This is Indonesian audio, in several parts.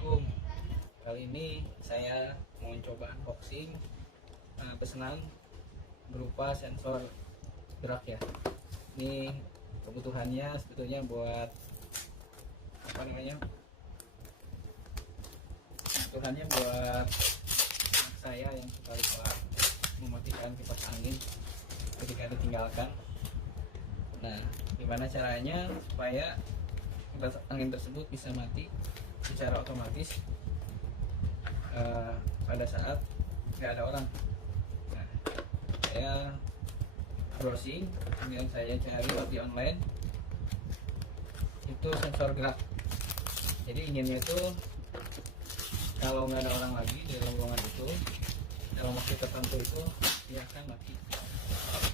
Assalamualaikum. Kali ini saya mau coba unboxing pesanan berupa sensor gerak ya. Ini kebutuhannya sebetulnya buat apa namanya? Kebutuhannya buat anak saya yang suka lupa mematikan kipas angin ketika ditinggalkan. Nah, gimana caranya supaya kipas angin tersebut bisa mati secara otomatis pada saat nggak ada orang. Nah, saya browsing, kemudian saya cari di online itu sensor gerak. Jadi inginnya itu kalau nggak ada orang lagi di dalam ruangan itu, dalam waktu tertentu itu dia akan mati.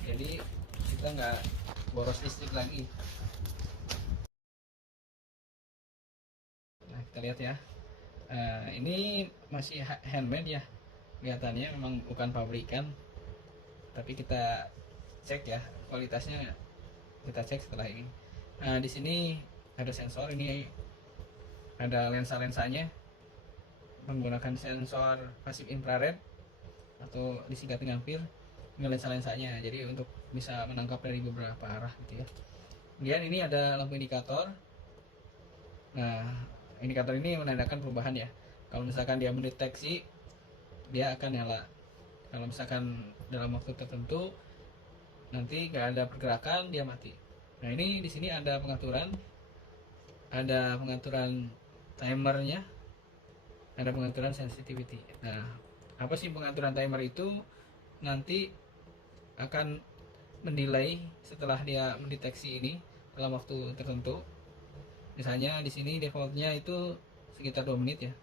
Jadi kita nggak boros listrik lagi. Nah, kita lihat ya. Ini masih handmade ya, kelihatannya memang bukan pabrikan, tapi kita cek ya kualitasnya, kita cek setelah ini. Nah, di sini ada sensor, ini ada lensa-lensanya menggunakan sensor pasif infrared atau disingkat dengan PIR. Ini lensa-lensanya, jadi untuk bisa menangkap dari beberapa arah gitu ya. Kemudian ini ada lampu indikator. Nah, indikator ini menandakan perubahan ya. Kalau misalkan dia mendeteksi, dia akan nyala. Kalau misalkan dalam waktu tertentu nanti gak ada pergerakan, dia mati. Nah, ini di sini ada pengaturan timernya, ada pengaturan sensitivity. Nah, apa sih pengaturan timer itu? Nanti akan menilai setelah dia mendeteksi ini dalam waktu tertentu. Misalnya di sini defaultnya itu sekitar 2 menit ya.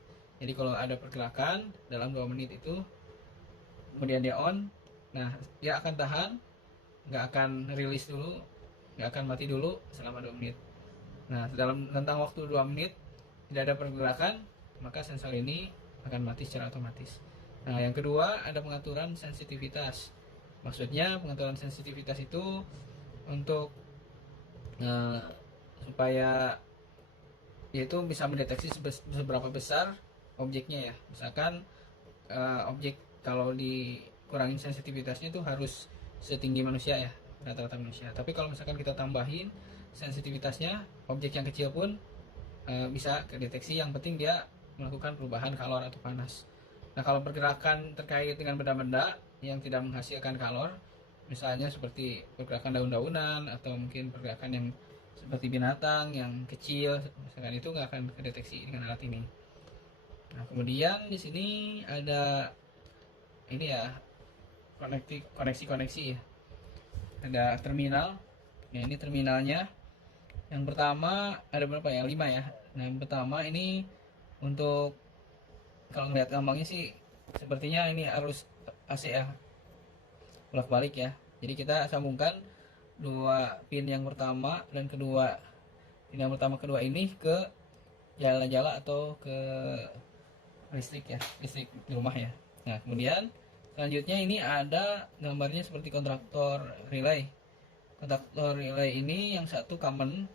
Jadi kalau ada pergerakan dalam 2 menit itu, kemudian dia on, nah dia akan tahan, nggak akan rilis dulu, nggak akan mati dulu selama 2 menit. Nah, dalam tentang waktu 2 menit tidak ada pergerakan, maka sensor ini akan mati secara otomatis. Nah, yang kedua ada pengaturan sensitivitas. Maksudnya pengaturan sensitivitas itu untuk supaya yaitu bisa mendeteksi seberapa besar objeknya ya. Misalkan objek kalau dikurangin sensitivitasnya itu harus setinggi manusia ya, rata-rata manusia. Tapi kalau misalkan kita tambahin sensitivitasnya, objek yang kecil pun bisa kedeteksi, yang penting dia melakukan perubahan kalor atau panas. Nah, kalau pergerakan terkait dengan benda-benda yang tidak menghasilkan kalor, misalnya seperti pergerakan daun-daunan atau mungkin pergerakan yang seperti binatang yang kecil, misalkan, itu nggak akan kedeteksi dengan alat ini. Nah, kemudian di sini ada ini ya, koneksi ya. Ada terminal. Nah, ini terminalnya. Yang pertama ada berapa ya? 5 ya. Nah, yang pertama ini untuk, kalau ngeliat gampangnya sih sepertinya ini arus AC ya, bolak-balik ya. Jadi kita sambungkan dua pin yang pertama dan kedua, pin yang pertama kedua ini ke jala-jala atau ke listrik ya, listrik di rumah ya. Nah, kemudian selanjutnya ini ada gambarnya seperti kontaktor relay. Kontaktor relay ini yang satu common,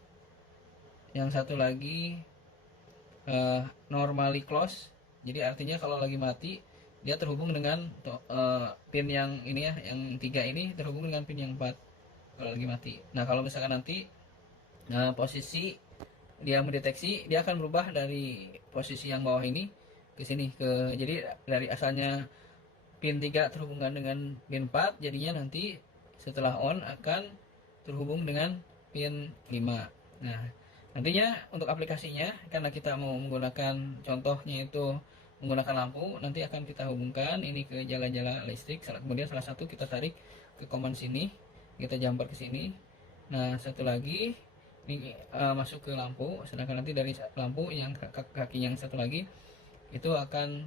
yang satu lagi normally close. Jadi artinya kalau lagi mati dia terhubung dengan pin yang ini ya, yang 3 ini terhubung dengan pin yang 4 kalau lagi mati. Nah, kalau misalkan nanti posisi dia mendeteksi, dia akan berubah dari posisi yang bawah ini ke sini, jadi dari asalnya pin 3 terhubungkan dengan pin 4, jadinya nanti setelah on akan terhubung dengan pin 5. Nah, nantinya untuk aplikasinya, karena kita mau menggunakan, contohnya itu menggunakan lampu, nanti akan kita hubungkan ini ke jala-jala listrik. Kemudian salah satu kita tarik ke command sini, kita jumper ke sini. Nah, satu lagi ini masuk ke lampu, sedangkan nanti dari lampu yang kaki yang satu lagi itu akan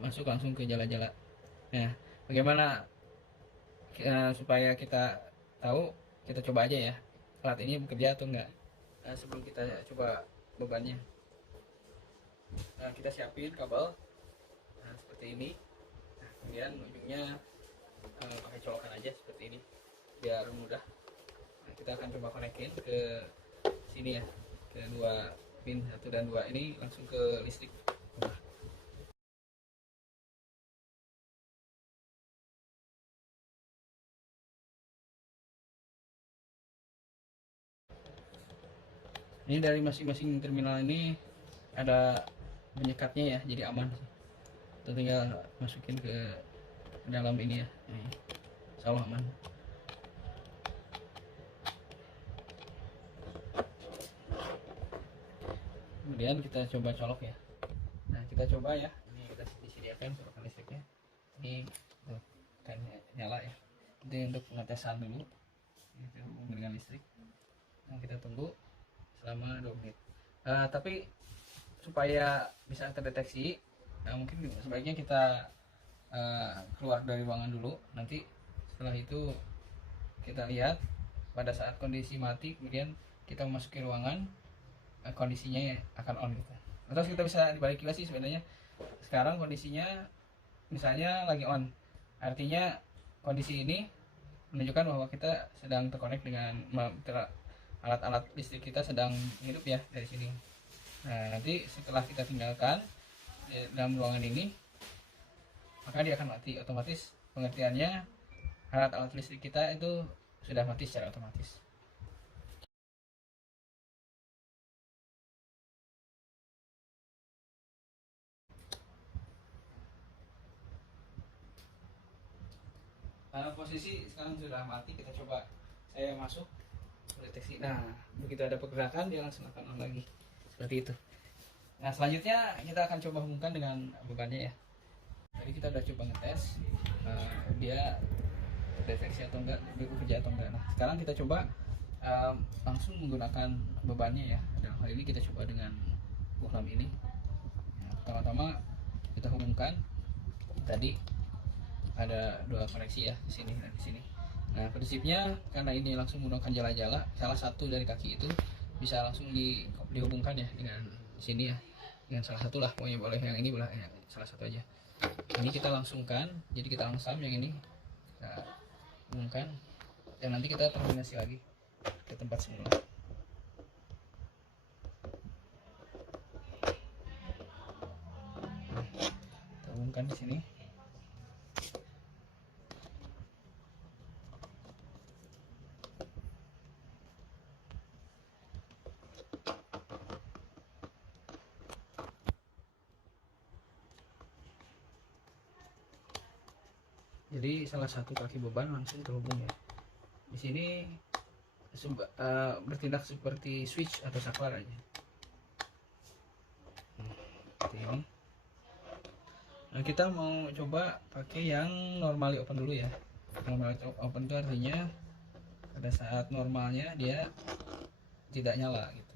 masuk langsung ke jala-jala. Nah, bagaimana supaya kita tahu, kita coba aja ya alat ini bekerja atau enggak. Nah, sebelum kita coba bebannya, nah, kita siapin kabel seperti ini. Nah, kemudian ujungnya pakai colokan aja seperti ini biar mudah. Nah, kita akan coba konekin ke sini ya, ke dua pin 1 dan 2 ini langsung ke listrik. Ini dari masing-masing terminal ini ada penyekatnya ya, jadi aman. Kita tinggal masukin ke dalam ini ya. Insya Allah aman. Kemudian kita coba colok ya. Nah, kita coba ya. Ini kita disediakan sorotan listriknya. Ini kan nyala ya. Ini untuk pengetesan dulu. Itu dengan listrik. Nah, kita tunggu selama 2 menit. Tapi supaya bisa terdeteksi, mungkin sebaiknya kita keluar dari ruangan dulu. Nanti setelah itu kita lihat pada saat kondisi mati, kemudian kita memasuki ruangan, kondisinya akan on gitu. Atau kita bisa dibalik juga sih sebenarnya. Sekarang kondisinya misalnya lagi on, artinya kondisi ini menunjukkan bahwa kita sedang terkonek dengan alat-alat listrik, kita sedang hidup ya dari sini. Nah, nanti setelah kita tinggalkan dalam ruangan ini, maka dia akan mati otomatis. Pengertiannya, alat-alat listrik kita itu sudah mati secara otomatis. Posisi sekarang sudah mati, kita coba saya masuk deteksi. Nah, begitu ada pergerakan dia langsung akan on lagi, seperti itu. Nah, selanjutnya kita akan coba hubungkan dengan bebannya ya. Jadi kita udah coba ngetes dia terdeteksi atau enggak, bekerja atau enggak. Nah, sekarang kita coba langsung menggunakan bebannya ya. Dalam hal ini kita coba dengan bohlam ini. Nah, pertama-tama kita hubungkan. Tadi ada 2 koneksi ya, di sini dan di sini. Nah, prinsipnya karena ini langsung menggunakan jala-jala, salah satu dari kaki itu bisa langsung dihubungkan ya dengan sini ya, dengan salah satu lah, pokoknya boleh yang ini, boleh yang salah satu aja. Ini kita langsungkan, jadi kita langsam yang ini, kita hubungkan, dan nanti kita terminasi lagi ke tempat semula. Kita hubungkan di sini. Jadi salah satu kaki beban langsung terhubung ya. Di sini bertindak seperti switch atau saklar aja. Seperti ini. Nah, kita mau coba pakai yang normally open dulu ya. Normally open itu artinya pada saat normalnya dia tidak nyala gitu.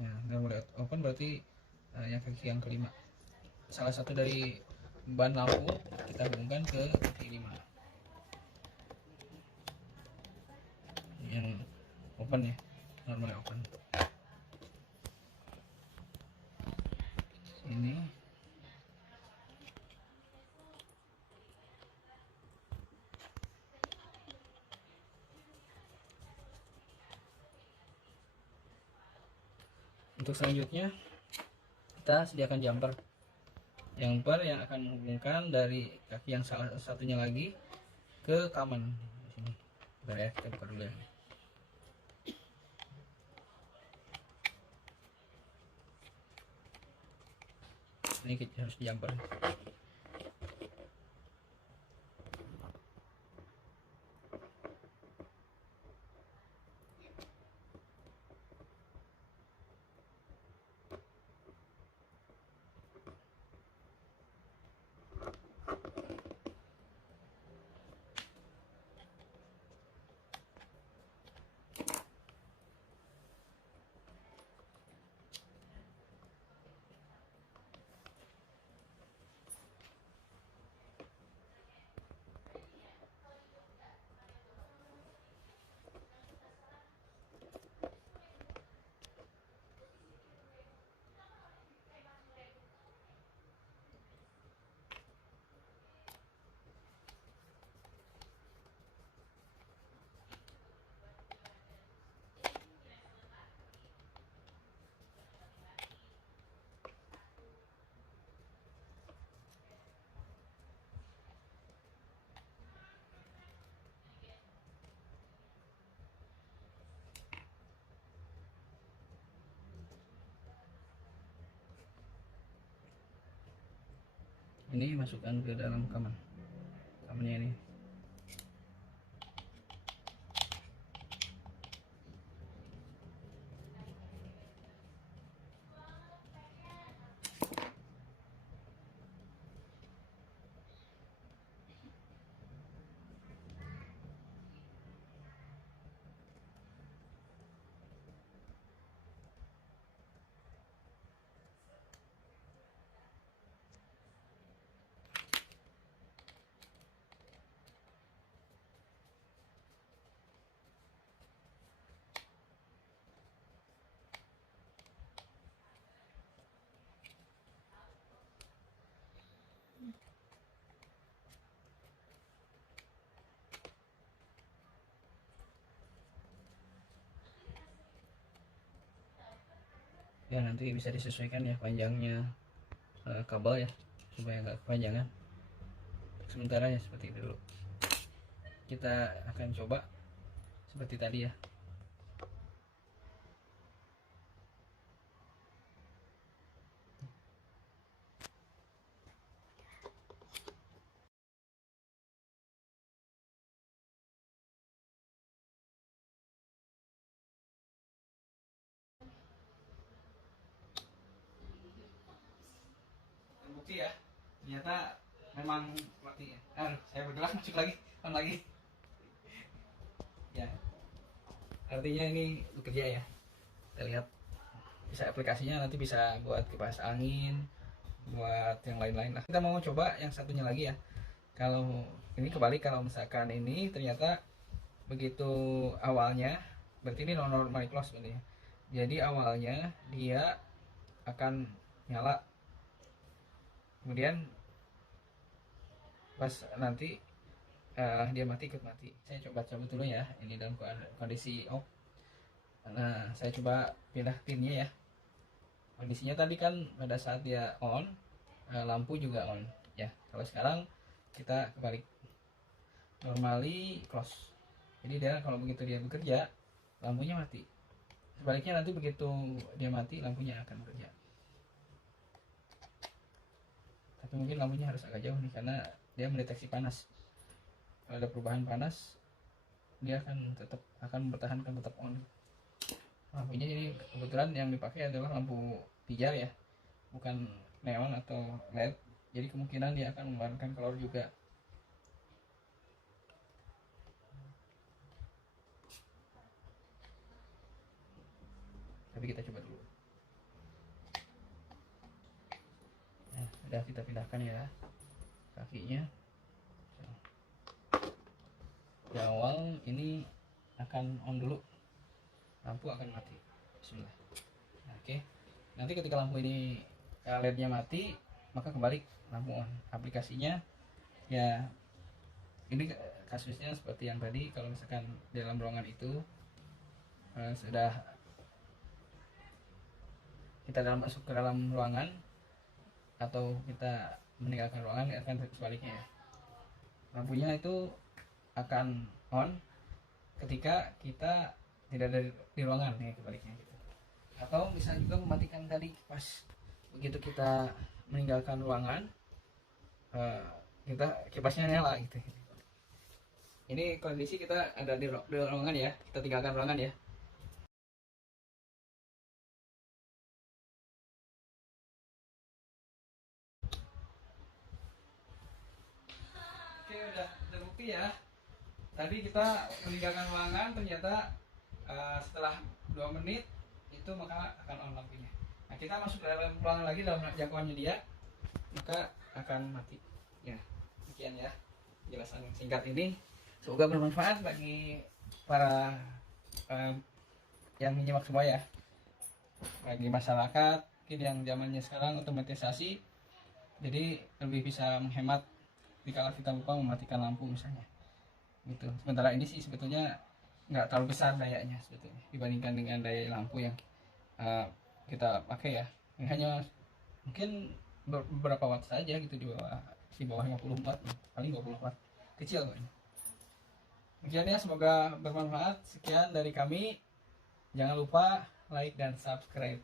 Nah, normally open berarti yang kaki yang kelima. Salah satu dari ban lampu kita hubungkan ke kaki 5 yang open ya, normally open. Ini untuk selanjutnya kita sediakan jumper yang akan menghubungkan dari kaki yang salah satunya lagi ke kaman. Di sini. Bentar ya, kita buka dulu ya. Ini kita harus jumper. ini masukkan ke dalam kamannya ini. Ya nanti bisa disesuaikan ya panjangnya kabel ya, supaya nggak kepanjangan. Sementara ya seperti itu dulu. Kita akan coba seperti tadi ya. Terbukti ya, ternyata memang mati ya. Saya bergerak masuk lagi, on lagi. Ya, artinya ini bekerja ya. Kita lihat bisa aplikasinya, nanti bisa buat kipas angin, buat yang lain-lain lah. Kita mau coba yang satunya lagi ya. Kalau ini kebalik, kalau misalkan ini ternyata begitu awalnya, berarti ini non normally close sebenarnya. Jadi awalnya dia akan nyala, kemudian pas nanti dia mati, ikut mati. Saya coba cabut dulu ya, ini dalam kondisi off. Nah, saya coba pindah pinnya ya. Kondisinya tadi kan pada saat dia on, lampu juga on ya. Kalau sekarang kita kebalik, normally close. Jadi dia kalau begitu dia bekerja, lampunya mati. Sebaliknya nanti begitu dia mati, lampunya akan bekerja. Tapi mungkin lampunya harus agak jauh nih, karena dia mendeteksi panas. Kalau ada perubahan panas, dia akan mempertahankan tetap on. Lampunya jadi kebetulan yang dipakai adalah lampu pijar ya, bukan neon atau LED. Jadi kemungkinan dia akan mengeluarkan kolor juga. Tapi kita coba dulu. Nah, sudah kita pindahkan ya kakinya. Di awal ini akan on dulu, lampu akan mati. Bismillah. Oke, nanti ketika lampu ini LED-nya mati, maka kembali lampu on. Aplikasinya ya ini kasusnya seperti yang tadi. Kalau misalkan dalam ruangan itu sudah kita masuk ke dalam ruangan atau kita meninggalkan ruangan, akan sebaliknya ya. Lampunya itu akan on ketika kita tidak ada di ruangan ya, kebaliknya gitu. Atau bisa juga mematikan tadi pas begitu kita meninggalkan ruangan, kita kipasnya nyala gitu. Ini kondisi kita ada di ruangan ya, kita tinggalkan ruangan ya. Oke, udah terbukti ya. Tadi kita meninggalkan ruangan, ternyata setelah 2 menit itu maka akan on lampunya. Nah, kita masuk ke dalam ruangan lagi, dalam jangkauannya dia, maka akan mati. Ya, sekian ya penjelasan singkat ini. Semoga bermanfaat bagi para yang menyimak semua ya. Bagi masyarakat mungkin yang zamannya sekarang otomatisasi, jadi lebih bisa menghemat jika kita lupa mematikan lampu misalnya. Gitu. Sementara ini sih sebetulnya nggak terlalu besar dayanya sebetulnya dibandingkan dengan daya lampu yang kita pakai ya. Yang hanya mungkin beberapa watt saja gitu, di bawah 50 watt, paling 20 watt, kecil kok. Demikian ya, semoga bermanfaat. Sekian dari kami. Jangan lupa like dan subscribe.